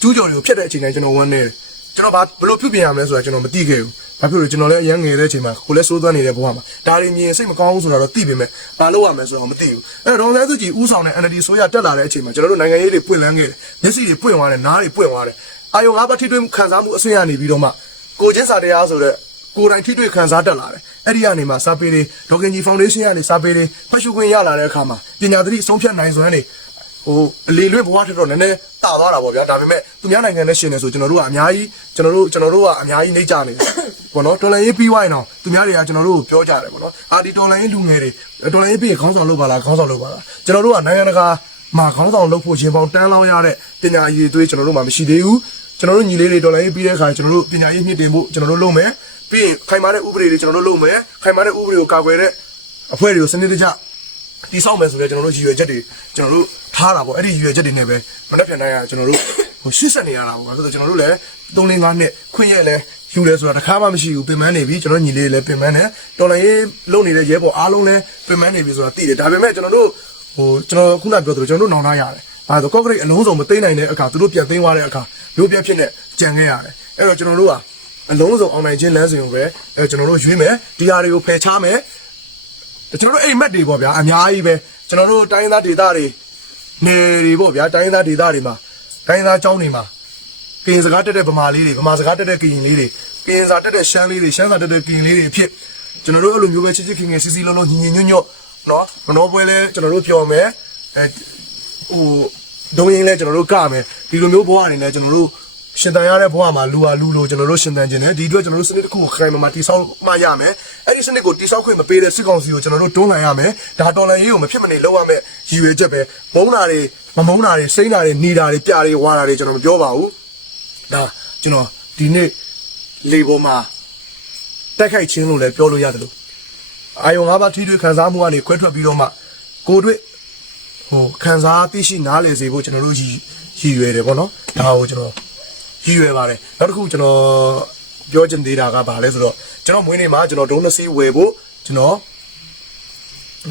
ကျူးကျော်တွေကိုဖျက်တဲ့အချိန်တိုင်းကျွန်တော်ဝမ်းနေတယ်ကျွန်တော်ဘာဘယ်လိုပြုပြင်ရမလဲဆိုတာကျွန်တော်မသိခဲ့ဘူးဘာဖြစ်လို့ကျွန်တော်လည်းအရန်ငယ်တဲ့အချိန်မှာကိုယ်လည်းစိုးသွမ်းနေတဲ့ဘဝမှာဒါတွေမြင်စိတ်မကောင်းဘူးဆိုတာတော့သိပေမဲ့ဘာလုပ်ရမလဲဆိုတာမသိဘူးအဲတော့ဒေါ်စဲစုကြည်ဥဆောင်တဲ့ NLD ဆိုရတက်လာတဲ့အချိန်မှာကျွန်တော်တို့နိုင်ငံရေးတွေပွင့်လန်းခဲ့တယ်မျက်စိတွေပွင့်သွားတယ်နားတွေပွင့်သွားတယ်အာယုံငါးပါးထိတွေ့မှုခံစားမှုအဆင့်ရနေပြီးတော့မှကိုချင်းစာတရားဆိုတဲ့ကိုယ်တိုင်ထိတွေ့ခံစားတက်လာတယ်အဲ့ဒီကနေမှစာပေတွေဒေါကင်ဂျီဖောင်ဒေးရှင်းကနေစာပေတွေဖတ်ရှုခွင့်ရလာတဲ့အခါမှာပညာသတိအဆုံးဖြတ်နိုင်စွမ်းတွေ ဟဟိုအလီလွင့်ဘဝထက်တော့နည်းနည်းတာသွားတာပေါ့ဗျာဒါပေမဲ့သူများနိုင်ငံနဲ့ရှင်နေဆိုကျွန်တော်တို့ကအများကြီးကျွန်တော်တို့ကျွန်တော်တို့ကအများကြီးနှိမ့်ကြနေတယ်ပေါ့နော်တော်လိုင်းရေးပြီးဝိုင်းတော့သူများတွေကကျွန်တော်တို့ကိုပြောကြတယ်ပေါ့နော်အာဒီတော်လိုင်းရေးလူငယ်တွေတော်လိုင်းရေးပြီးခေါင်းဆောင်လုပ်ပါလားခေါင်းဆောင်လုပ်ပါလားကျွန်တော်တို့ကနိုင်ငံတကာမှာခေါင်းဆောင်လုပ်ဖို့ရှင်ပေါင်းတန်းလောင်းရတဲ့ပညာရည်တွေကျွန်တော်တို့မှမရှိသေးဘူးကျွန်တော်တို့ညီလေးတွေတော်လိုင်းရေးပြီးတဲ့အခါကျွန်တော်တို့ပညာရေးမြင့်တင်ဖို့ကျွန်တော်တို့လုပ်မယ်ပြီးရင်ခိုင်မာတဲ့ဥပဒေတွေကျွန်တော်တို့လုပ်မယ်ခိုင်မာတဲ့ဥပဒေကိုကာကွယ်တဲ့အဖွဲ့တွေကိုစနစ်တကျ တိဆောက်မယ်ဆိုတော့ကျွန်တော်တို့ရည်ရွယ်ချက်တွေကျွန်တော်တို့ထားတာပေါ့အဲ့ဒီရည်ရွယ်ချက်တွေနဲ့ပဲမနေ့ပြန်တိုင်းကကျွန်တော်တို့ဟိုရှစ်ဆက်နေရတာပေါ့ဘာလို့လဲဆိုတော့ကျွန်တော်တို့လည်း3 5 5နှစ်ခွင့်ရက်လဲယူလဲဆိုတာတစ်ခါမှမရှိဘူးပင်ပန်းနေပြီကျွန်တော်ညီလေးလည်းပင်ပန်းနေတော်လိုင်းရေးလုပ်နေတဲ့ရဲဘော်အားလုံးလည်းပင်ပန်းနေပြီဆိုတာသိတယ်ဒါပေမဲ့ကျွန်တော်တို့ဟိုကျွန်တော်ခုနပြောသလိုကျွန်တော်တို့နောင်တရတယ်ဘာလို့ကော့ဂရိတ်အလုံးစုံမသိမ့်နိုင်တဲ့အခါသူတို့ပြန်သိမ်းသွားတဲ့အခါမျိုးပြဖြစ်နေကြံခဲ့ရတယ်အဲ့တော့ကျွန်တော်တို့ကအလုံးစုံအောင်နိုင်ခြင်းလမ်းစဉ်ကိုပဲအဲကျွန်တော်တို့ရွေးမယ်ဒီဟာတွေကိုဖယ်ချမယ် ကျွန်တော်တို့အိမ်မက်တွေပေါ့ဗျာအများကြီးပဲကျွန်တော်တို့တိုင်းသားဒေသတွေနယ်တွေပေါ့ဗျာတိုင်းသားဒေသတွေမှာတိုင်းသားကျောင်းတွေမှာကရင်စကားတက်တဲ့ဗမာလေးတွေဗမာစကားတက်တဲ့ကရင်လေးတွေကရင်စာတက်တဲ့ရှမ်းလေးတွေရှမ်းစာတက်တဲ့ကရင်လေးတွေအဖြစ်ကျွန်တော်တို့အဲ့လိုမျိုးပဲချစ်ချစ်ခင်ခင်စီစီလုံးလုံးညီညီညွတ်ညွတ်နော်မနှောပွဲလဲကျွန်တော်တို့ပြောမယ်အဲဟိုဒုံရင်လဲကျွန်တော်တို့ကမယ်ဒီလိုမျိုးဘဝအနေနဲ့ကျွန်တော်တို့ ရှင်တန်ရတဲ့ဘဝမှာလူဟာလူလိုကျွန်တော်တို့ရှင်တန်ခြင်းနဲ့ဒီအတွက်ကျွန်တော်တို့စနစ်တစ်ခုကိုခိုင်မာမာတိဆောက်မှရမယ်အဲ့ဒီစနစ်ကိုတိဆောက်ခွင့်မပေးတဲ့စစ်ကောင်စီကိုကျွန်တော်တို့တွန်းလှန်ရမယ်ဒါတော်လှန်ရေးကိုမဖြစ်မနေလုပ်ရမယ်ရည်ရွယ်ချက်ပဲမုန်းတာတွေမမုန်းတာတွေစိမ့်တာတွေနေတာတွေပြတွေဝါတာတွေကျွန်တော်မပြောပါဘူးဒါကျွန်တော်ဒီနေ့လေပေါ်မှာတက်ခိုက်ချင်းလို့လည်းပြောလို့ရတယ်လို့အာယုံ၅ပါးထိတွေ့ခံစားမှုကနေခွဲထွက်ပြီးတော့မှကိုယ်တွေ့ဟိုခံစားသိရှိနားလည်စေဖို့ကျွန်တော်တို့ရည်ရည်ရွယ်တယ်ပေါ့နော်ဒါကိုကျွန်တော် ရည်ရွယ်ပါတယ်နောက်တစ်ခုကျွန်တော်ပြောချင်သေးတာကဘာလဲဆိုတော့ကျွန်တော်မွေးနေ့မှာကျွန်တော်ဒုံးနစီဝယ်ဖို့ကျွန်တော်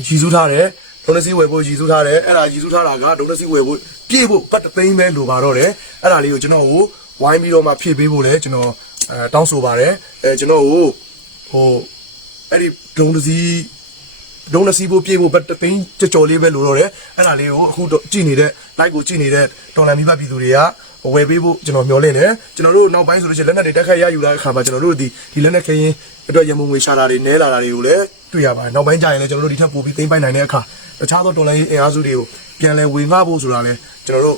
ရည်စူးထားတယ်ဒုံးနစီဝယ်ဖို့ရည်စူးထားတယ်အဲ့ဒါရည်စူးထားတာကဒုံးနစီဝယ်ဖို့ပြေဖို့ပတ်တသိန်းပဲလိုပါတော့တယ်အဲ့ဒါလေးကိုကျွန်တော်ကိုဝိုင်းပြီးတော့မှဖြည့်ပေးဖို့လဲကျွန်တော်အဲတောင်းဆိုပါတယ်အဲကျွန်တော်ကိုဟိုအဲ့ဒီဒုံးနစီဒုံးနစီဖို့ပြေဖို့ဘတ်တသိန်းကြော်ကြော်လေးပဲလိုတော့တယ်အဲ့ဒါလေးကိုအခုတော့ကြည့်နေတဲ့ like ကိုကြည့်နေတဲ့တော်လန်မိဘပြည်သူတွေက ဝယ်ပေးဖို့ကျွန်တော်မျှော်လင့်တယ်ကျွန်တော်တို့နောက်ပိုင်းဆိုလို့ရှိရင်လက်နက်တွေတက်ခတ်ရယူလာတဲ့အခါမှာကျွန်တော်တို့ဒီဒီလက်နက်ခရင်အတွက်ရမုံငွေရှာတာတွေနဲလာတာတွေကိုလည်းတွေ့ရပါတယ်နောက်ပိုင်းကျရင်လည်းကျွန်တော်တို့ဒီထက်ပိုပြီးသိမ်းပိုင်နိုင်တဲ့အခါတခြားသောတော်လန်ရေးအင်အားစုတွေကိုပြန်လဲဝင်ငှဖို့ဆိုတာလည်းကျွန်တော်တို့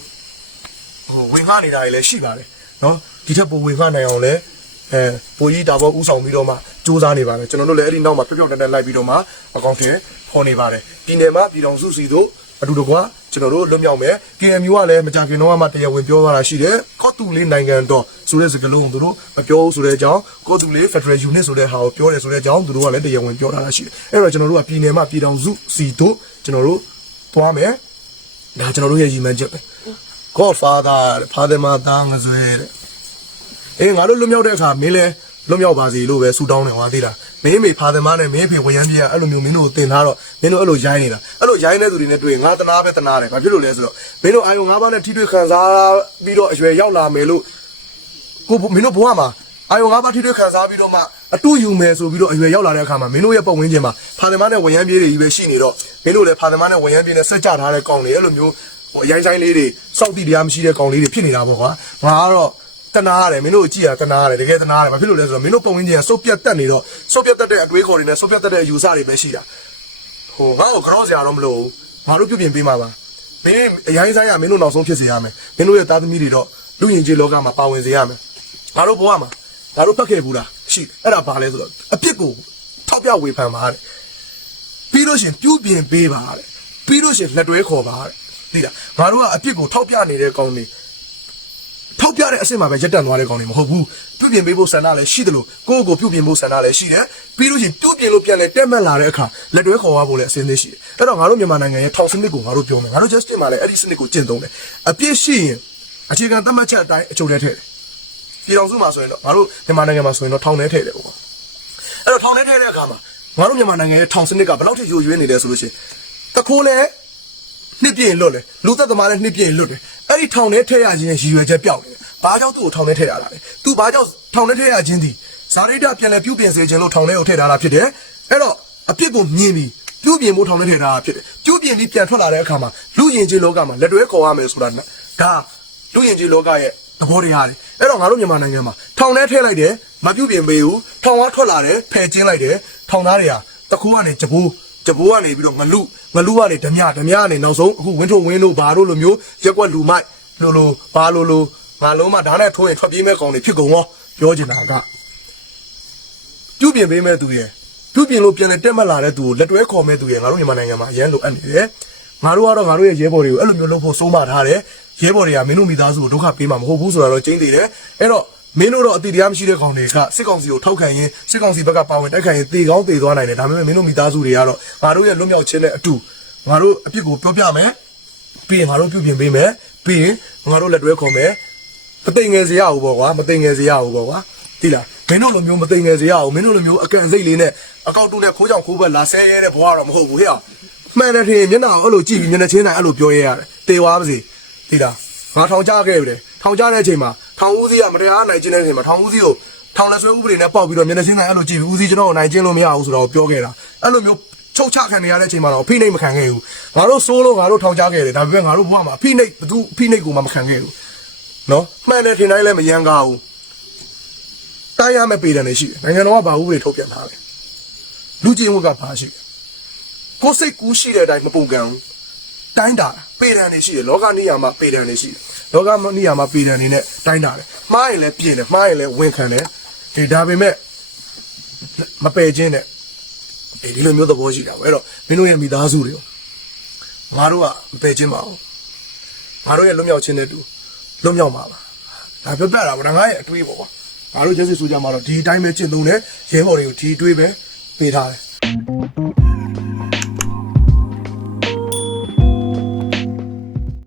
ဟိုဝင်ငှနေတာတွေလည်းရှိပါတယ်နော်ဒီထက်ပိုဝင်ငှနိုင်အောင်လည်းအဲပိုကြီးဒါဘောဥဆောင်ပြီးတော့မှစူးစမ်းနေပါတယ်ကျွန်တော်တို့လည်းအဲ့ဒီနောက်မှာပြောပြောတက်တက်လိုက်ပြီးတော့မှအကောင့်ထဲပေါ်နေပါတယ်ဒီနယ်မှာပြည်တော်စုစီတို့အတူတကွ ကျွန်တော်တို့လွတ်မြောက်မယ် KMU ကလည်းမကြခင်တော့မှတရားဝင်ပြောသွားတာရှိတယ်ကော့တူလေးနိုင်ငံတော်ဆိုတဲ့စကားလုံးကိုသူတို့မပြောဘူးဆိုတဲ့အကြောင်းကော့တူလေး Federal Unit ဆိုတဲ့ဟာကိုပြောတယ်ဆိုတဲ့အကြောင်းသူတို့ကလည်းတရားဝင်ပြောထားတာရှိတယ်အဲ့တော့ကျွန်တော်တို့ကပြည်နယ်မှာပြည်တော်စုစီတို့ကျွန်တော်တို့သွားမယ်ဒါကျွန်တော်တို့ရဲ့ရည်မှန်းချက်ပဲ Godfather ဖာတယ်မာသားငဆွဲတဲ့အေးငါတို့လွတ်မြောက်တဲ့အခါမင်းလဲ လွတ်မြောက်ပါစေလို့ပဲဆူတောင်းနေဟောသေးတာမင်းမေဖာသမားနဲ့မင်းဖေဝရမ်းပြအဲ့လိုမျိုးမင်းတို့ကိုတင်ထားတော့မင်းတို့အဲ့လိုရိုင်းနေတာအဲ့လိုရိုင်းတဲ့သူတွေနဲ့တွေ့ရင်ငါတနာပဲတနာတယ်ဘာဖြစ်လို့လဲဆိုတော့မင်းတို့အာယုံ၅ပါးနဲ့ထိတွေ့ခံစားပြီးတော့အရွယ်ရောက်လာမယ်လို့ကိုမင်းတို့ဘဝမှာအာယုံ၅ပါးထိတွေ့ခံစားပြီးတော့မှအတူယူမယ်ဆိုပြီးတော့အရွယ်ရောက်လာတဲ့အခါမှာမင်းတို့ရဲ့ပုံဝန်းကျင်မှာဖာသမားနဲ့ဝရမ်းပြေးတွေကြီးပဲရှိနေတော့မင်းတို့လည်းဖာသမားနဲ့ဝရမ်းပြေးနဲ့ဆက်ကြထားတဲ့ကောင်တွေအဲ့လိုမျိုးဟိုအရင်ဆိုင်လေးတွေစောက်တီတရားမရှိတဲ့ကောင်လေးတွေဖြစ်နေတာပေါ့ကွာငါကတော့ တနာရတယ်မင်းတို့ကြည့်ရတနာရတယ်တကယ်တနာရတယ်ဘာဖြစ်လို့လဲဆိုတော့မင်းတို့ပုံရင်းချင်းကစုပ်ပြတ်တက်နေတော့စုပ်ပြတ်တက်တဲ့အတွေးခေါ်တွေနဲ့စုပ်ပြတ်တက်တဲ့အယူဆတွေပဲရှိတာဟိုငါ့ကိုကြောစရာတော့မလိုဘူးငါတို့ပြုပြင်ပေးမှာပါမင်းအရင်ဆိုင်ရမင်းတို့နောက်ဆုံးဖြစ်စေရမယ်မင်းတို့ရဲ့သားသမီးတွေတော့လူရင်ကြီးလောကမှာပါဝင်စေရမယ်ငါတို့ဘဝမှာငါတို့ဖတ်ခဲ့ဘူးလားရှိအဲ့ဒါဘာလဲဆိုတော့အပြစ်ကိုထောက်ပြဝေဖန်ပါတဲ့ပြီးလို့ရှရင်ပြုပြင်ပေးပါတဲ့ပြီးလို့ရှရင်လက်တွဲခေါ်ပါတဲ့သိလားငါတို့ကအပြစ်ကိုထောက်ပြနေတဲ့ကောင်းတွေ ထောက်ပြတဲ့အဆင့်မှာပဲရက်တက်သွားတဲ့ကောင်တွေမဟုတ်ဘူးပြုပြင်ပေးဖို့ဆန္ဒလည်းရှိတယ်လို့ကိုယ့်ကိုယ်ပြုပြင်ဖို့ဆန္ဒလည်းရှိတယ်ပြီးလို့ရှိရင်ပြုပြင်လို့ပြန်လဲတက်မှတ်လာတဲ့အခါလက်တွဲခေါ်ရဖို့လည်းအဆင်သင့်ရှိတယ်အဲ့တော့ငါတို့မြန်မာနိုင်ငံရဲ့ထောင်စနစ်ကိုငါတို့ပြောမယ်ငါတို့ justice မှာလည်းအဲ့ဒီစနစ်ကိုကျင့်သုံးတယ်အပြစ်ရှိရင်အခြေခံသတ်မှတ်ချက်အတိုင်းအချုပ်ထဲထည့်တယ်ပြည်တော်စုမှာဆိုရင်တော့ငါတို့မြန်မာနိုင်ငံမှာဆိုရင်တော့ထောင်ထဲထည့်တယ်ပေါ့အဲ့တော့ထောင်ထဲထည့်တဲ့အခါမှာငါတို့မြန်မာနိုင်ငံရဲ့ထောင်စနစ်ကဘယ်လောက်ထိယိုယွင်းနေလဲဆိုလို့ရှိရင်တခိုးလဲနှစ်ပြည့်လွတ်တယ်လူသက်သမားလည်းနှစ်ပြည့်လွတ်တယ်အဲ့ဒီထောင်ထဲထည့်ရခြင်းရဲ့ရည်ရွယ်ချက်ပြောက်နေတယ် ဘာကြောင့်သူ့ကိုထောင်ထဲထည့်ရတာလဲသူဘာကြောင့်ထောင်ထဲထည့်ရခြင်းဒီဇာရိတပြန်လဲပြုပြင်စေခြင်းလို့ထောင်ထဲကိုထည့်ထားတာဖြစ်တယ်အဲ့တော့အပြစ်ကိုမြင်ပြီးပြုပြင်ဖို့ထောင်ထဲထည့်ထားတာဖြစ်တယ်ပြုပြင်ပြီးပြန်ထွက်လာတဲ့အခါမှာလူယဉ်ကျေးလောကမှာလက်တွဲခေါ်ရမယ်ဆိုတာဒါလူယဉ်ကျေးလောကရဲ့သဘောတရားတွေအဲ့တော့ငါတို့မြန်မာနိုင်ငံမှာထောင်ထဲထည့်လိုက်တယ်မပြုပြင်ပေးဘူးထောင်ကထွက်လာတယ်ဖယ်ကျင်းလိုက်တယ်ထောင်သားတွေကတကူကနေကြပိုးကြဘိုးကနေပြီးတော့ငလူငလူကနေဓမြဓမြကနေနောက်ဆုံးအခုဝင်းထုံဝင်းတို့ဘာတို့လိုမျိုးရက်ကွက်လူမိုက်လိုလိုဘာလိုလို ငါလုံးမဓာတ်နဲ့ထိုးရင်ထွက်ပြေးမဲ့ကောင်တွေဖြစ်ကုန်ရောပြောချင်တာကပြုတ်ပြင်ပေးမဲ့သူရဲ့ပြုတ်ပြင်လို့ပြန်လဲတက်မလာတဲ့သူကိုလက်တွဲခေါ်မဲ့သူရဲ့ငါတို့မြန်မာနိုင်ငံမှာအရန်လိုအပ်နေတယ်ငါတို့ကတော့ငါတို့ရဲ့ရဲဘော်တွေကိုအဲ့လိုမျိုးလုပ်ဖို့စိုးမထားတယ်ရဲဘော်တွေကမင်းတို့မိသားစုကိုဒုက္ခပေးမှာမဟုတ်ဘူးဆိုတာတော့ကျင်းသေးတယ်အဲ့တော့မင်းတို့တော့အတိတရားမရှိတဲ့ကောင်တွေကစစ်ကောင်စီကိုထောက်ခံရင်စစ်ကောင်စီဘက်ကပါဝင်တိုက်ခိုက်ရင်တေကောင်းတေသွားနိုင်တယ်ဒါပေမဲ့မင်းတို့မိသားစုတွေကတော့ငါတို့ရဲ့လွတ်မြောက်ခြင်းနဲ့အတူငါတို့အပြစ်ကိုပြောပြမယ်ပြီးရင်ငါတို့ပြုပြင်ပေးမယ်ပြီးရင်ငါတို့လက်တွဲခေါ်မယ် မသိငယ်စရာဘူးပေါ့ကွာမသိငယ်စရာဘူးပေါ့ကွာသိလားမင်းတို့လိုမျိုးမသိငယ်စရာဘူးမင်းတို့လိုမျိုးအကန်စိတ်လေးနဲ့အကောက်တူနဲ့ခိုးကြောင်ခိုးဘက်လာဆဲရဲတဲ့ဘဝတော့မဟုတ်ဘူးဟဲ့အောင်မှန်တယ်ထင်မျက်နှာကိုအဲ့လိုကြည့်ပြီးမျက်နှာချင်းတိုင်းအဲ့လိုပြောရဲရတယ်တေသွားပါစေသိလားငါထောင်ချခဲ့ပြီလေထောင်ချတဲ့အချိန်မှာထောင်ဦးစီးကမတရားနိုင်ခြင်းတဲ့အချိန်မှာထောင်ဦးစီးကိုထောင်လက်ဆွဲဥပဒေနဲ့ပေါက်ပြီးတော့မျက်နှာချင်းတိုင်းအဲ့လိုကြည့်ပြီးဦးစီးကျွန်တော်ကိုနိုင်ခြင်းလို့မရဘူးဆိုတော့ပြောခဲ့တာအဲ့လိုမျိုးချုပ်ချခံနေရတဲ့အချိန်မှာတော့ဖိနှိပ်မခံခဲ့ဘူးငါတို့စိုးလို့ငါတို့ထောင်ချခဲ့တယ်ဒါပေမဲ့ငါတို့ဘဝမှာဖိနှိပ်ဘသူဖိနှိပ်ကိုမှမခံခဲ့ဘူး နော်မှန်တယ်ထင်တိုင်းလည်းမယမ်းကားဘူးတိုင်းရမယ့်ပေတယ်နေရှိတယ်နိုင်ငံတော်ကဘာဥပဒေထုတ်ပြန်ထားလဲလူချင်းဝတ်ကဘာရှိလဲကိုယ်စိတ်ကူးရှိတဲ့အတိုင်းမပုံကံဘူးတိုင်းတာပေတယ်နေရှိတယ်လောကနေရာမှာပေတယ်နေရှိတယ်လောကနေရာမှာပေတယ်နေနဲ့တိုင်းတာတယ်မှားရင်လည်းပြင်တယ်မှားရင်လည်းဝန်ခံတယ်ဒီဒါပေမဲ့မပယ်ခြင်းနဲ့ဒီဒီလိုမျိုးသဘောရှိတာပဲအဲ့တော့မင်းတို့ရဲ့မိသားစုတွေကိုငါတို့ကမပယ်ခြင်းပါဘူးငါတို့ရဲ့လွတ်မြောက်ခြင်းနဲ့တူ လွတ်မြောက်မှာပါဒါပြောပြတာဗောဒါငါရဲ့အတွေးပေါ့ကွာငါတို့ကျစစ်ဆိုကြမှာတော့ဒီအတိုင်းပဲကျင့်သုံးတယ်ရဲဘော်တွေကိုဒီအတွေးပဲပေးထားတယ်